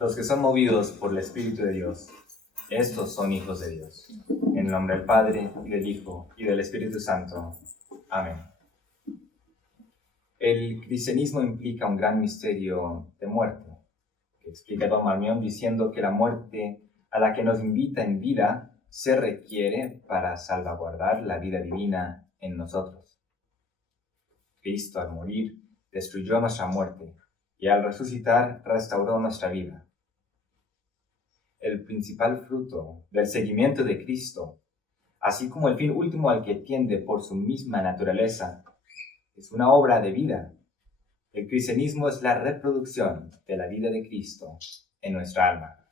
Los que son movidos por el Espíritu de Dios, estos son hijos de Dios. En el nombre del Padre, y del Hijo, y del Espíritu Santo. Amén. El cristianismo implica un gran misterio de muerte, que explica Don Marmión diciendo que la muerte a la que nos invita en vida se requiere para salvaguardar la vida divina en nosotros. Cristo, al morir, destruyó nuestra muerte y al resucitar restauró nuestra vida. El principal fruto del seguimiento de Cristo, así como el fin último al que tiende por su misma naturaleza, es una obra de vida. El cristianismo es la reproducción de la vida de Cristo en nuestra alma.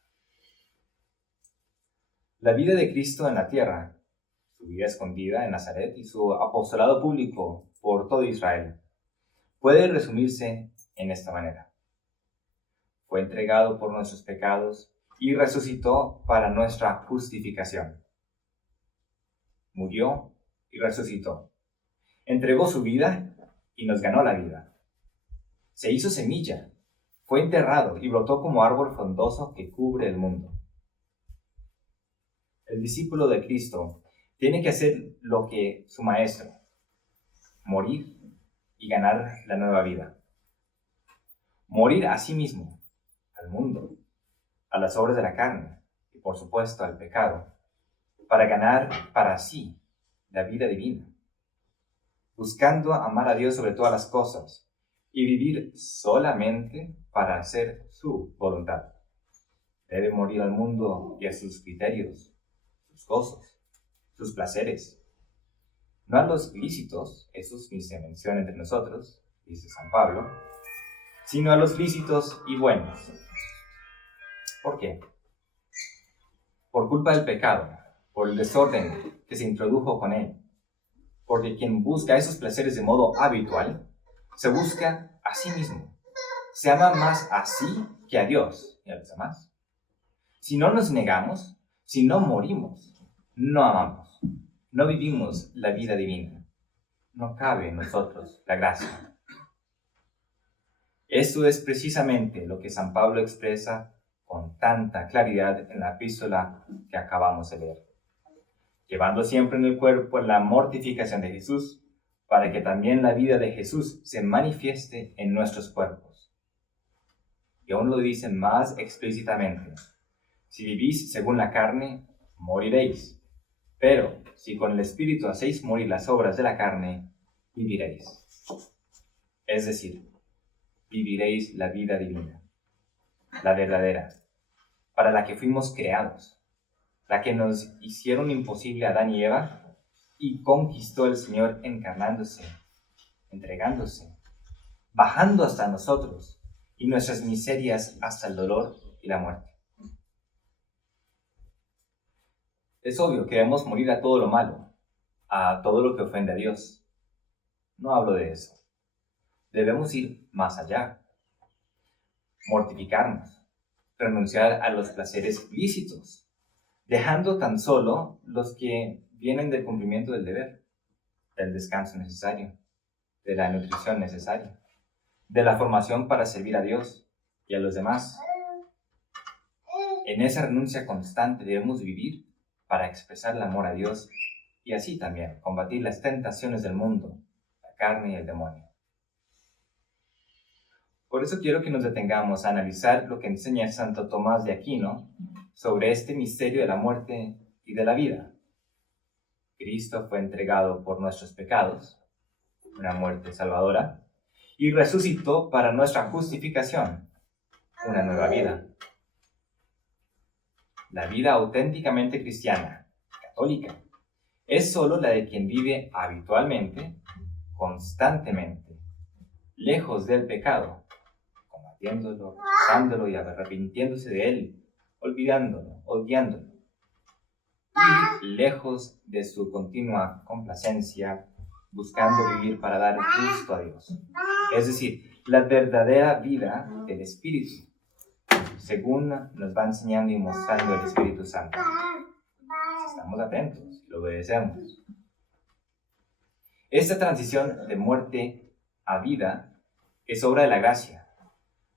La vida de Cristo en la tierra, su vida escondida en Nazaret y su apostolado público por todo Israel, puede resumirse en esta manera. Fue entregado por nuestros pecados y resucitó para nuestra justificación. Murió y resucitó. Entregó su vida y nos ganó la vida. Se hizo semilla, fue enterrado y brotó como árbol frondoso que cubre el mundo. El discípulo de Cristo tiene que hacer lo que su maestro, morir y ganar la nueva vida. Morir a sí mismo, al mundo, a las obras de la carne y por supuesto al pecado, para ganar para sí la vida divina, buscando amar a Dios sobre todas las cosas y vivir solamente para hacer su voluntad. Debe morir al mundo y a sus criterios, sus gozos, sus placeres, no a los lícitos, esos ni se mencionan entre nosotros, dice San Pablo, sino a los lícitos y buenos. ¿Por qué? Por culpa del pecado, por el desorden que se introdujo con él. Porque quien busca esos placeres de modo habitual, se busca a sí mismo. Se ama más a sí que a Dios y a los demás. Si no nos negamos, si no morimos, no amamos, no vivimos la vida divina. No cabe en nosotros la gracia. Esto es precisamente lo que San Pablo expresa con tanta claridad en la epístola que acabamos de leer. Llevando siempre en el cuerpo la mortificación de Jesús, para que también la vida de Jesús se manifieste en nuestros cuerpos. Y aún lo dice más explícitamente: si vivís según la carne, moriréis. Pero si con el Espíritu hacéis morir las obras de la carne, viviréis. Es decir, viviréis la vida divina, la verdadera, para la que fuimos creados, la que nos hicieron imposible a Adán y Eva, y conquistó el Señor encarnándose, entregándose, bajando hasta nosotros y nuestras miserias hasta el dolor y la muerte. Es obvio que debemos morir a todo lo malo, a todo lo que ofende a Dios. No hablo de eso. Debemos ir más allá, mortificarnos, renunciar a los placeres lícitos, dejando tan solo los que vienen del cumplimiento del deber, del descanso necesario, de la nutrición necesaria, de la formación para servir a Dios y a los demás. En esa renuncia constante debemos vivir para expresar el amor a Dios y así también combatir las tentaciones del mundo, la carne y el demonio. Por eso quiero que nos detengamos a analizar lo que enseña Santo Tomás de Aquino sobre este misterio de la muerte y de la vida. Cristo fue entregado por nuestros pecados, una muerte salvadora, y resucitó para nuestra justificación, una nueva vida. La vida auténticamente cristiana, católica, es solo la de quien vive habitualmente, constantemente, lejos del pecado, combatiéndolo, rechazándolo y arrepintiéndose de él, olvidándolo, odiándolo, y lejos de su continua complacencia, buscando vivir para dar gusto a Dios. Es decir, la verdadera vida del Espíritu, según nos va enseñando y mostrando el Espíritu Santo. Estamos atentos y lo obedecemos. Esta transición de muerte a vida es obra de la gracia,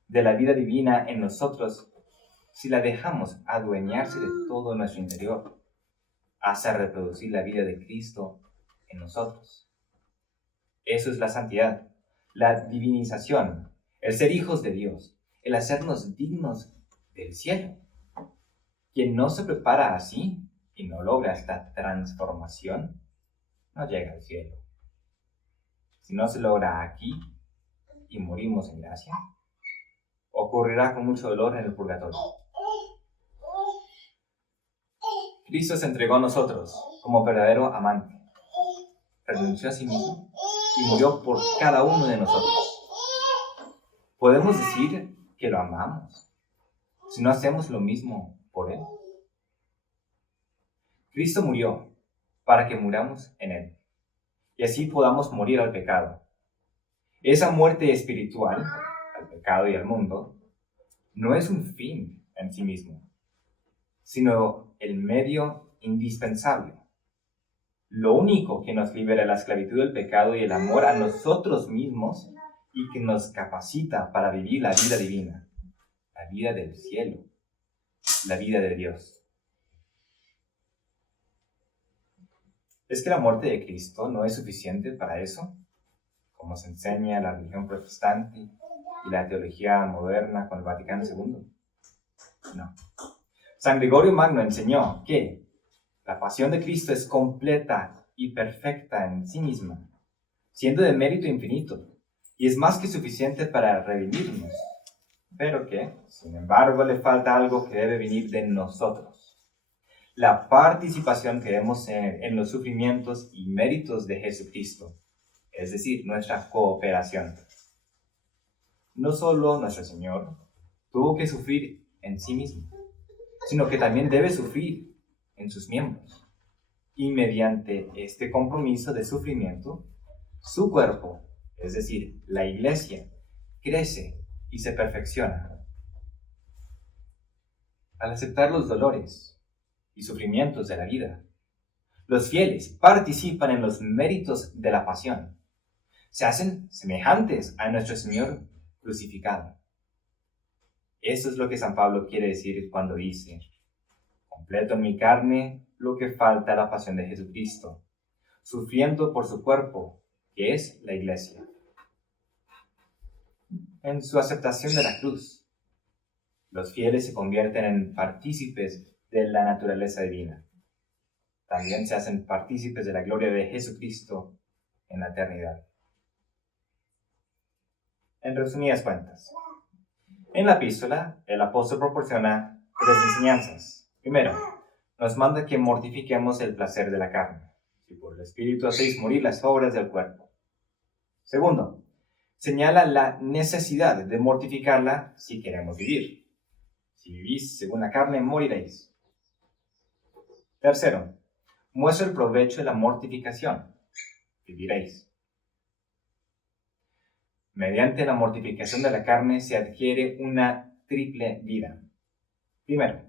de la vida divina en nosotros si la dejamos adueñarse de todo nuestro interior, hasta reproducir la vida de Cristo en nosotros. Eso es la santidad, la divinización, el ser hijos de Dios, el hacernos dignos del cielo. Quien no se prepara así y no logra esta transformación, no llega al cielo. Si no se logra aquí y morimos en gracia, ocurrirá con mucho dolor en el purgatorio. Cristo se entregó a nosotros como verdadero amante, renunció a sí mismo y murió por cada uno de nosotros. ¿Podemos decir que lo amamos si no hacemos lo mismo por Él? Cristo murió para que muramos en Él y así podamos morir al pecado. Esa muerte espiritual, al pecado y al mundo, no es un fin en sí mismo, sino el medio indispensable. Lo único que nos libera de la esclavitud del pecado y el amor a nosotros mismos y que nos capacita para vivir la vida divina, la vida del cielo, la vida de Dios. ¿Es que la muerte de Cristo no es suficiente para eso? Como se enseña la religión protestante y la teología moderna con el Vaticano II. No. San Gregorio Magno enseñó que la pasión de Cristo es completa y perfecta en sí misma, siendo de mérito infinito, y es más que suficiente para redimirnos, pero que, sin embargo, le falta algo que debe venir de nosotros: la participación que debemos tener en los sufrimientos y méritos de Jesucristo, es decir, nuestra cooperación. No solo nuestro Señor tuvo que sufrir en sí mismo, sino que también debe sufrir en sus miembros. Y mediante este compromiso de sufrimiento, su cuerpo, es decir, la Iglesia, crece y se perfecciona. Al aceptar los dolores y sufrimientos de la vida, los fieles participan en los méritos de la pasión. Se hacen semejantes a nuestro Señor crucificado. Eso es lo que San Pablo quiere decir cuando dice: completo en mi carne lo que falta a la pasión de Jesucristo, sufriendo por su cuerpo, que es la Iglesia. En su aceptación de la cruz, los fieles se convierten en partícipes de la naturaleza divina. También se hacen partícipes de la gloria de Jesucristo en la eternidad. En resumidas cuentas, en la epístola, el apóstol proporciona 3 enseñanzas. Primero, nos manda que mortifiquemos el placer de la carne, si por el Espíritu hacéis morir las obras del cuerpo. Segundo, señala la necesidad de mortificarla si queremos vivir. Si vivís según la carne, moriréis. Tercero, muestra el provecho de la mortificación. Viviréis. Mediante la mortificación de la carne se adquiere una triple vida. Primero,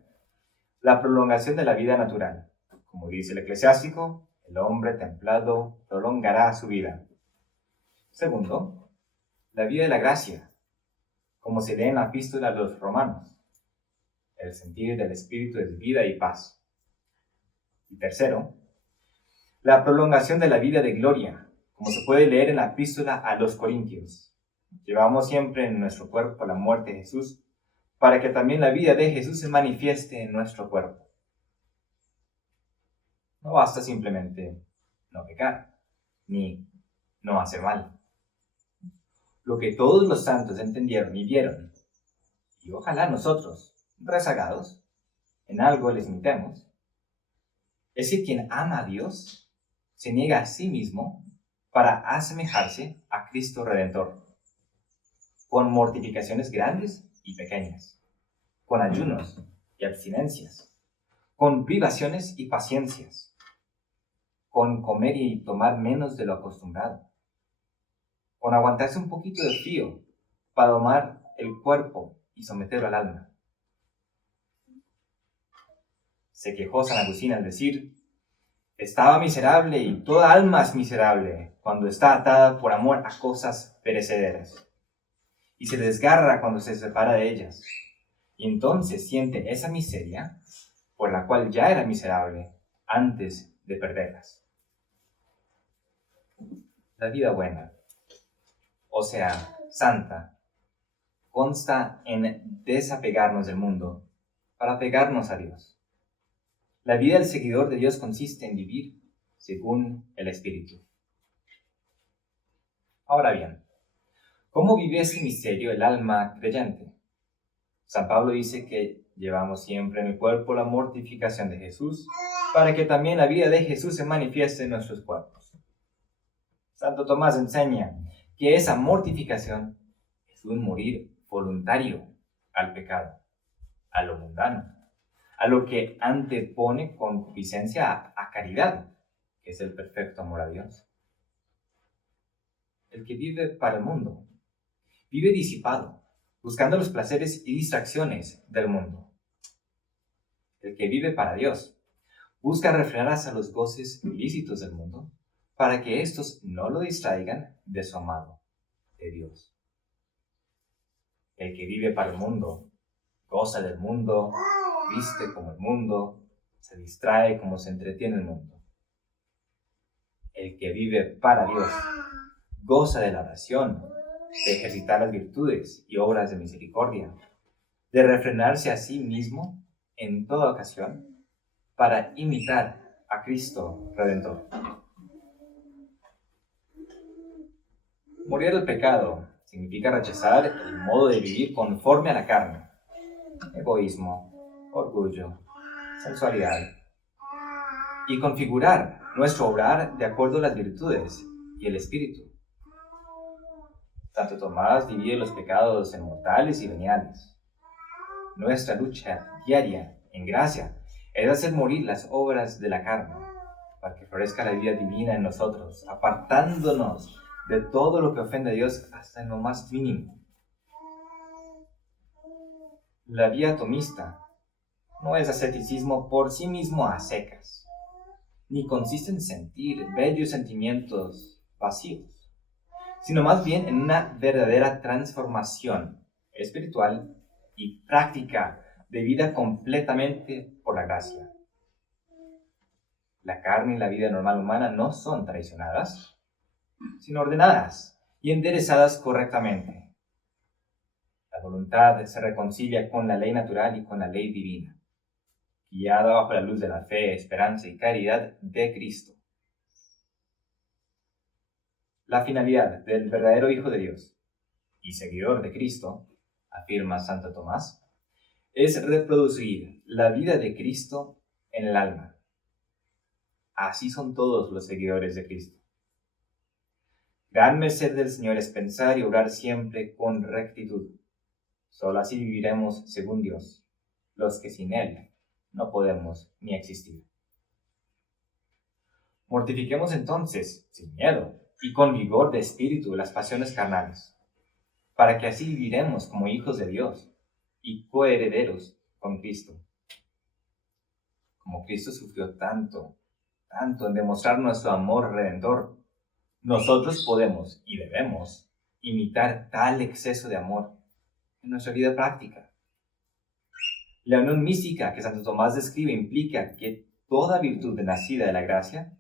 la prolongación de la vida natural. Como dice el eclesiástico, el hombre templado prolongará su vida. Segundo, la vida de la gracia, como se lee en la epístola a los Romanos. El sentir del Espíritu es vida y paz. Y tercero, la prolongación de la vida de gloria, como se puede leer en la epístola a los Corintios. Llevamos siempre en nuestro cuerpo la muerte de Jesús, para que también la vida de Jesús se manifieste en nuestro cuerpo. No basta simplemente no pecar, ni no hacer mal. Lo que todos los santos entendieron y vieron, y ojalá nosotros, rezagados, en algo les imitemos, es que quien ama a Dios se niega a sí mismo para asemejarse a Cristo Redentor, con mortificaciones grandes y pequeñas, con ayunos y abstinencias, con privaciones y paciencias, con comer y tomar menos de lo acostumbrado, con aguantarse un poquito de frío para domar el cuerpo y someterlo al alma. Se quejó San Agustín al decir: estaba miserable y toda alma es miserable cuando está atada por amor a cosas perecederas, y se desgarra cuando se separa de ellas, y entonces siente esa miseria por la cual ya era miserable antes de perderlas. La vida buena, o sea, santa, consta en desapegarnos del mundo para pegarnos a Dios. La vida del seguidor de Dios consiste en vivir según el Espíritu. Ahora bien, ¿cómo vive ese misterio el alma creyente? San Pablo dice que llevamos siempre en el cuerpo la mortificación de Jesús, para que también la vida de Jesús se manifieste en nuestros cuerpos. Santo Tomás enseña que esa mortificación es un morir voluntario al pecado, a lo mundano, a lo que antepone concupiscencia a caridad, que es el perfecto amor a Dios. El que vive para el mundo, vive disipado, buscando los placeres y distracciones del mundo. El que vive para Dios, busca refrenar hacia los goces ilícitos del mundo, para que éstos no lo distraigan de su amado, de Dios. El que vive para el mundo, goza del mundo, viste como el mundo, se distrae como se entretiene el mundo. El que vive para Dios, goza de la oración, de ejercitar las virtudes y obras de misericordia, de refrenarse a sí mismo en toda ocasión para imitar a Cristo Redentor. Morir al pecado significa rechazar el modo de vivir conforme a la carne, egoísmo, orgullo, sensualidad, y configurar nuestro obrar de acuerdo a las virtudes y el Espíritu. Santo Tomás divide los pecados en mortales y veniales. Nuestra lucha diaria en gracia es hacer morir las obras de la carne, para que florezca la vida divina en nosotros, apartándonos de todo lo que ofende a Dios hasta en lo más mínimo. La vía tomista no es asceticismo por sí mismo a secas, ni consiste en sentir bellos sentimientos vacíos, sino más bien en una verdadera transformación espiritual y práctica de vida completamente por la gracia. La carne y la vida normal humana no son traicionadas, sino ordenadas y enderezadas correctamente. La voluntad se reconcilia con la ley natural y con la ley divina, guiada bajo la luz de la fe, esperanza y caridad de Cristo. La finalidad del verdadero Hijo de Dios y seguidor de Cristo, afirma Santo Tomás, es reproducir la vida de Cristo en el alma. Así son todos los seguidores de Cristo. Gran merced del Señor es pensar y obrar siempre con rectitud. Solo así viviremos según Dios, los que sin Él no podemos ni existir. Mortifiquemos entonces, sin miedo y con vigor de espíritu, las pasiones carnales, para que así viviremos como hijos de Dios y coherederos con Cristo. Como Cristo sufrió tanto en demostrar nuestro amor redentor, nosotros podemos y debemos imitar tal exceso de amor en nuestra vida práctica. La unión mística que Santo Tomás describe implica que toda virtud nacida de la gracia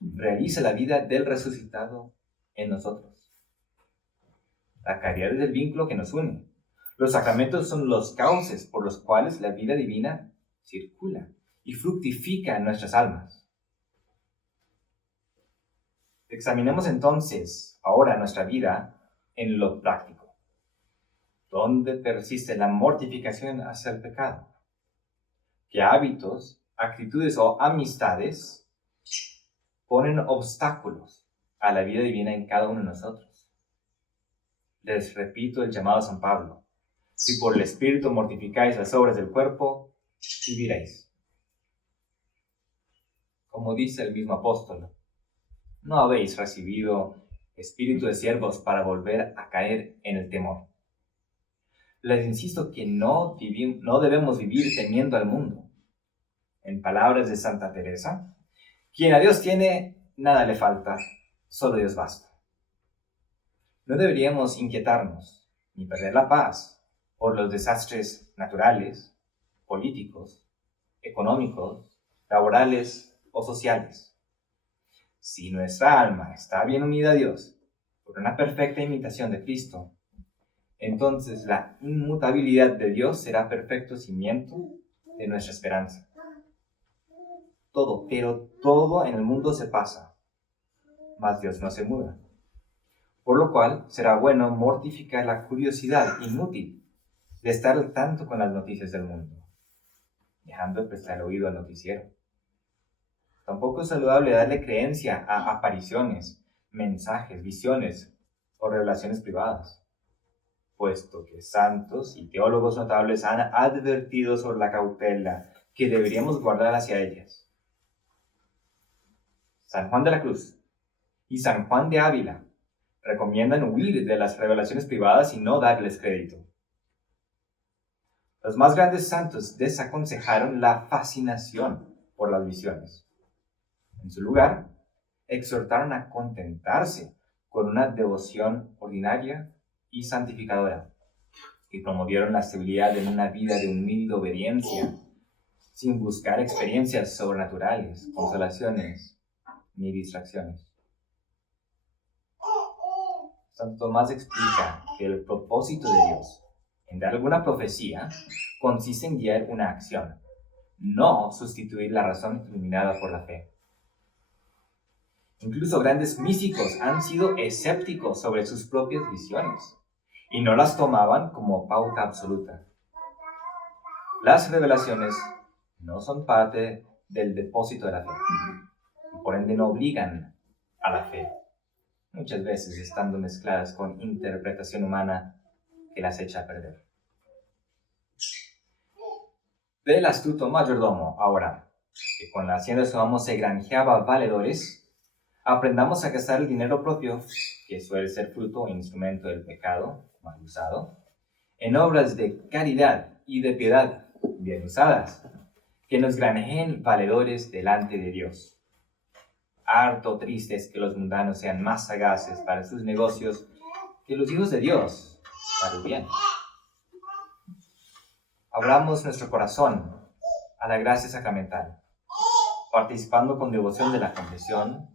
realiza la vida del resucitado en nosotros. La caridad es el vínculo que nos une. Los sacramentos son los cauces por los cuales la vida divina circula y fructifica en nuestras almas. Examinemos entonces ahora nuestra vida en lo práctico. ¿Dónde persiste la mortificación hacia el pecado? ¿Qué hábitos, actitudes o amistades ponen obstáculos a la vida divina en cada uno de nosotros? Les repito el llamado a San Pablo: si por el Espíritu mortificáis las obras del cuerpo, viviréis. Como dice el mismo apóstol, no habéis recibido espíritu de siervos para volver a caer en el temor. Les insisto que no debemos vivir temiendo al mundo. En palabras de Santa Teresa, quien a Dios tiene, nada le falta, solo Dios basta. No deberíamos inquietarnos ni perder la paz por los desastres naturales, políticos, económicos, laborales o sociales. Si nuestra alma está bien unida a Dios por una perfecta imitación de Cristo, entonces la inmutabilidad de Dios será perfecto cimiento de nuestra esperanza. Todo, pero todo en el mundo se pasa, mas Dios no se muda. Por lo cual será bueno mortificar la curiosidad inútil de estar al tanto con las noticias del mundo, dejando de prestar oído al noticiero. Tampoco es saludable darle creencia a apariciones, mensajes, visiones o revelaciones privadas, puesto que santos y teólogos notables han advertido sobre la cautela que deberíamos guardar hacia ellas. San Juan de la Cruz y San Juan de Ávila recomiendan huir de las revelaciones privadas y no darles crédito. Los más grandes santos desaconsejaron la fascinación por las visiones. En su lugar, exhortaron a contentarse con una devoción ordinaria y santificadora, y promovieron la estabilidad en una vida de humilde obediencia, sin buscar experiencias sobrenaturales, consolaciones ni distracciones. Santo Tomás explica que el propósito de Dios en dar alguna profecía consiste en guiar una acción, no sustituir la razón iluminada por la fe. Incluso grandes místicos han sido escépticos sobre sus propias visiones y no las tomaban como pauta absoluta. Las revelaciones no son parte del depósito de la fe y por ende no obligan a la fe, muchas veces estando mezcladas con interpretación humana que las echa a perder. Del astuto mayordomo, ahora, que con la hacienda de su amo se granjeaba valedores, aprendamos a gastar el dinero propio, que suele ser fruto o instrumento del pecado, mal usado, en obras de caridad y de piedad, bien usadas, que nos granjeen valedores delante de Dios. Harto triste es que los mundanos sean más sagaces para sus negocios que los hijos de Dios para el bien. Abramos nuestro corazón a la gracia sacramental, participando con devoción de la confesión,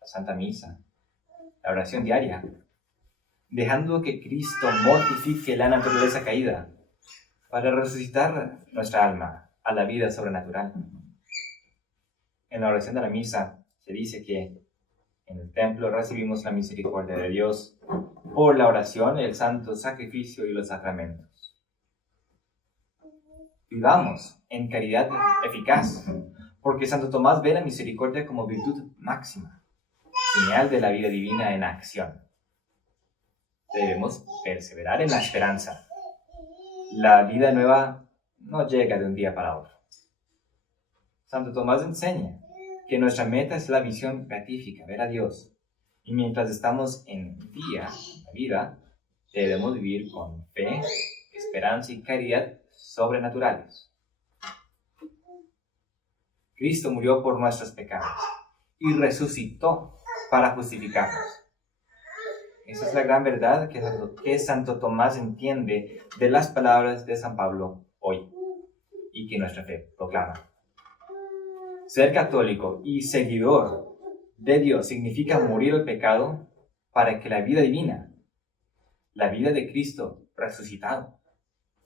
la Santa Misa, la oración diaria, dejando que Cristo mortifique la naturaleza caída para resucitar nuestra alma a la vida sobrenatural. En la oración de la Misa se dice que en el templo recibimos la misericordia de Dios por la oración, el santo sacrificio y los sacramentos. Vivamos en caridad eficaz, porque Santo Tomás ve la misericordia como virtud máxima, señal de la vida divina en acción. Debemos perseverar en la esperanza. La vida nueva no llega de un día para otro. Santo Tomás enseña que nuestra meta es la visión beatífica, ver a Dios. Y mientras estamos en la vida, debemos vivir con fe, esperanza y caridad sobrenaturales. Cristo murió por nuestros pecados y resucitó para justificarnos. Esa es la gran verdad que Santo Tomás entiende de las palabras de San Pablo hoy y que nuestra fe proclama. Ser católico y seguidor de Dios significa morir al pecado para que la vida divina, la vida de Cristo resucitado,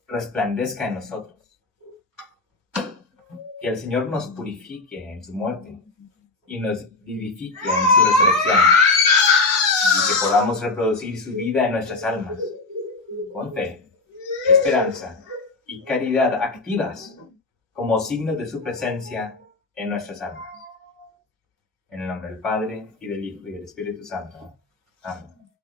resplandezca en nosotros. Que el Señor nos purifique en su muerte y nos vivifique en su resurrección, y que podamos reproducir su vida en nuestras almas, con fe, esperanza y caridad activas como signos de su presencia en nuestras almas. En el nombre del Padre, y del Hijo, y del Espíritu Santo. Amén.